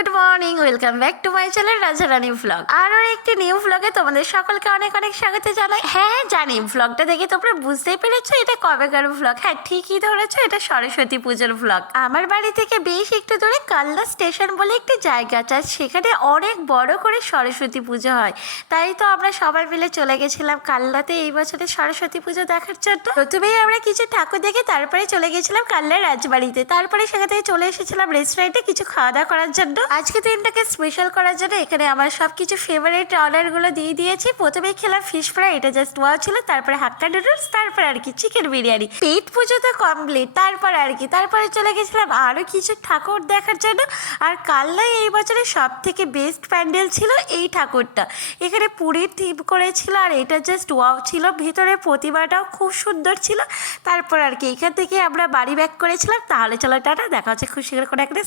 Good morning, welcome back to my channel Rajarani vlog. আরও একটি new ভ্লগে তোমাদের সকলকে অনেক অনেক স্বাগত জানাই। হ্যাঁ জানি, ভ্লগটা দেখে তোমরা বুঝতেই পেরেছো এটা কবেকার ভ্লগ। হ্যাঁ ঠিকই ধরেছো, এটা সরস্বতী পুজোর ভ্লগ। আমার বাড়ি থেকে বেশ একটু দূরে কালনা স্টেশন বলে একটি জায়গা আছে, আর সেখানে অনেক বড় করে সরস্বতী পুজো হয়। তাই তো আমরা সবাই মিলে চলে গেছিলাম কালনাতে এই বছরে সরস্বতী পুজো দেখার জন্য। প্রথমেই আমরা কিছু ঠাকুর দেখে তারপরে চলে গেছিলাম কালনার রাজবাড়িতে। তারপরে সেখান থেকে চলে এসেছিলাম রেস্টুরেন্টে কিছু খাওয়া দাওয়া করার জন্য। আজকে দিনটাকে স্পেশাল করার জন্য এখানে আমার সব কিছু ফেভারিট অর্ডারগুলো দিয়ে দিয়েছি। প্রথমেই খেলাম ফিশ ফ্রাই, এটা জাস্ট ওয়াও ছিল। তারপরে হাক্কা নুডলস, তারপর আর কি চিকেন বিরিয়ানি। পেট পুজো তো কমপ্লিট। তারপর আর কি, তারপরে চলে গেছিলাম আরও কিছু ঠাকুর দেখার জন্য। আর কালনায় এই বছরের সব থেকে বেস্ট প্যান্ডেল ছিল এই ঠাকুরটা। এখানে পুরীর থিম করেছিল, আর এটা জাস্ট ওয়াও ছিল। ভিতরে প্রতিমাটাও খুব সুন্দর ছিল। তারপর আর কি এখান থেকে আমরা বাড়ি ব্যাক করেছিলাম। তাহলে চলো টাটা, দেখা হচ্ছে খুব শীঘ্র কোনো একটা